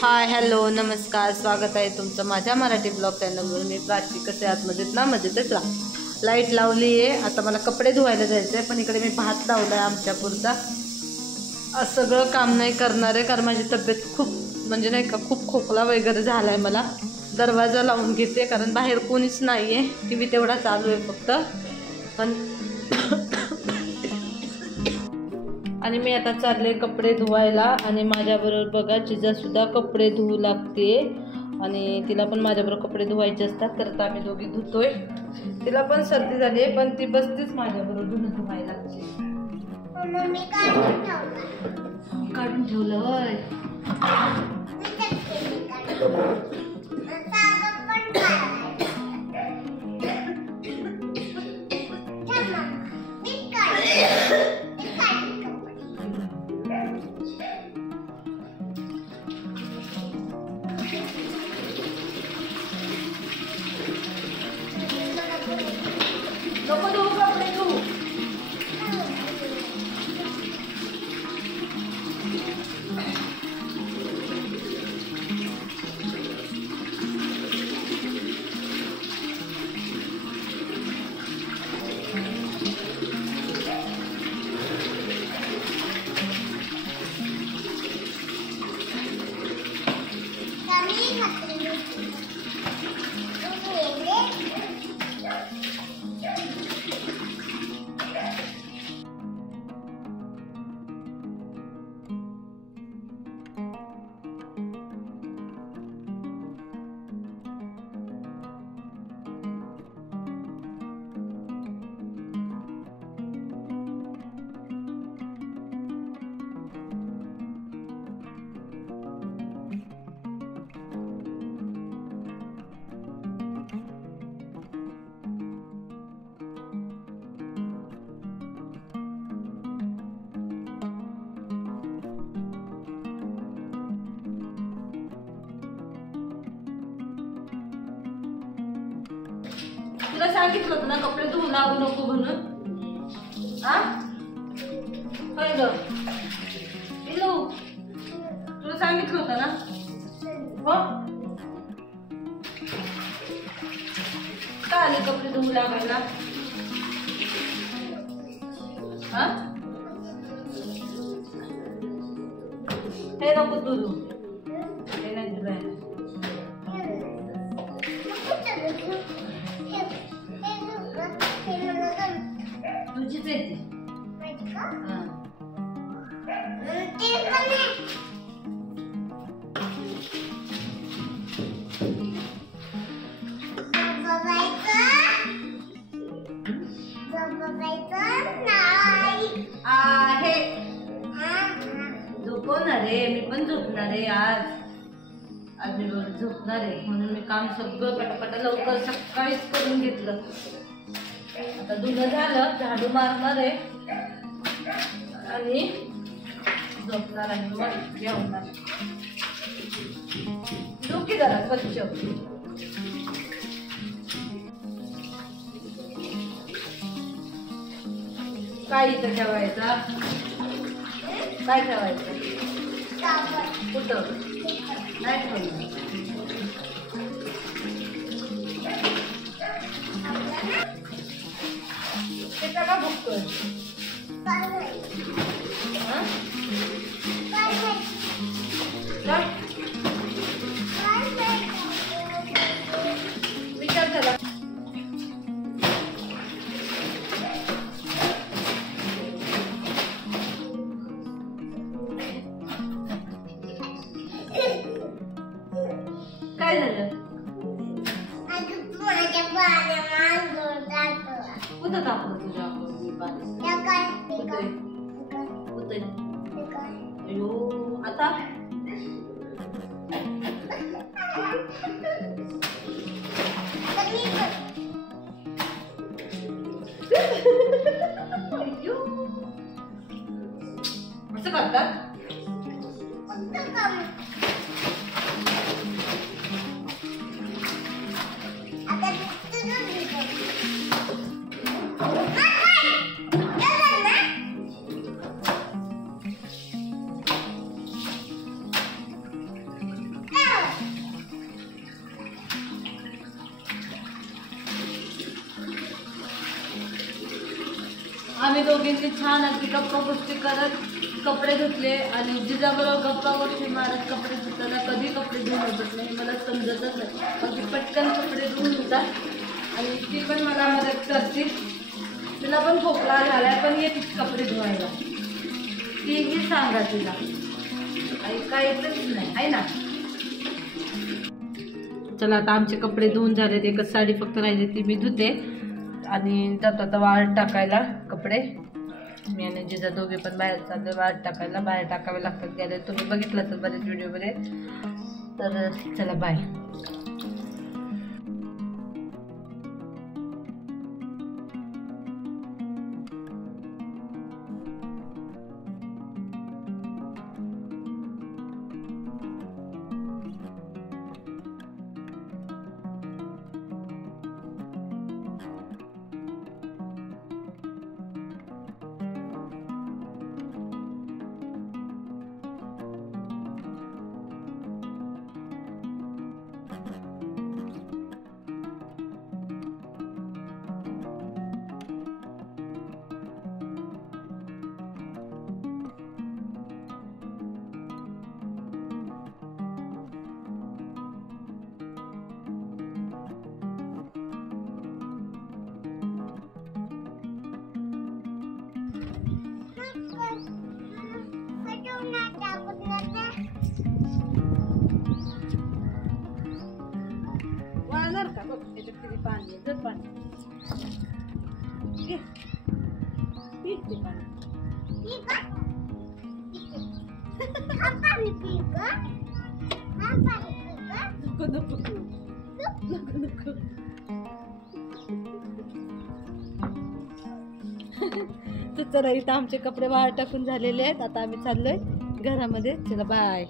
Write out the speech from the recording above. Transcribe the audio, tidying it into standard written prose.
Hi hello नमस्कार, स्वागत आहे तुमचं माझ्या मराठी ब्लॉग चॅनलवर। मी प्राची, कसे आहात? मजेत ना? मजेतच राहा। लाईट लावली आहे, आता मला कपडे धुवायला जायचं आहे, पण इकडे मी भात लावला आहे आमच्या पुरता। आज सगळं काम नाही करणार आहे कारण माझी तब्येत खूप म्हणजे नाही का खूप खोकला वगैरे झाला आहे मला। दरवाजा लावून घेते कारण बाहेर कोणीच नाही आहे, टी व्ही तेवढा चालू आहे फक्त। पण आणि मी आता चालले कपडे धुवायला आणि माझ्याबरोबर बघा जिजासुद्धा कपडे धुवू लागते आणि तिला पण माझ्याबरोबर कपडे धुवायचे असतात, तर आम्ही दोघी धुतोय। तिला पण सर्दी झाली आहे पण ती बसतेच माझ्याबरोबर धुणं धुवायला। मम्मी काढून ठेवलं होय। नको धुवू कपडे धुवू। तुला सांगितलं होतं ना कपडे धुवून लागू नको म्हणून। आ होय ग पिल्लू, तुला सांगितलं होतं ना? हो का आले कपडे धुवू लागायला? हा हे नको धुवू, हे नाही धुवायला। तुझीच आहे ती। झोपवणार आहे मी, पण झोपणार आहे आज मी झोपणार आहे म्हणून मी काम सगळं पटापटा लवकर सकाळीच करून घेतलं। आता धुणं झालं, झाडू मारणार आहे आणि झोपणार आहे, मग जेवणार। डोकी जरा स्वच्छ। काय इथं ठेवायचा? काय ठेवायचं? कुठं नाही ठेवलं? ते का बघतोय? विचार झाला काय झालं? कुठं टाकलं तुझ्या अयो आता असं करतात? आम्ही दोघींनी छान अगदी गप्पा गोष्टी करत कपडे धुतले आणि जिजाबरोबर गप्पा गोष्टी मारत कपडे धुताना कधी कपडे धुवून होतच नाही मला समजतच नाही. अगदी पटकन कपडे धुवून होतात आणि ती पण मला मदत करते. तिला पण खोकला झालाय पण येते कपडे धुवायला. तीही सांगा तिला ऐकायचंच नाही आहे ना. चला आता आमचे कपडे धुवून झालेत. एकच साडी फक्त राहिली ती मी धुते आणि जातो आता वाळत टाकायला कपडे. मी आणि जिजा दोघे पण बाहेर चालले वाळत टाकायला. बाहेर टाकावे लागतात गेले तुम्ही बघितलं असेल बरेच व्हिडिओमध्ये. तर चला बाय. वाळणार का बघ त्याच्यात किती पाणी आहे. जर पाणी पीक ते पाणी नको नको नको नको. तर चला इथं आमचे कपडे वाळत टाकून झालेले आहेत. आता आम्ही चाललोय घरामध्ये. चला बाय.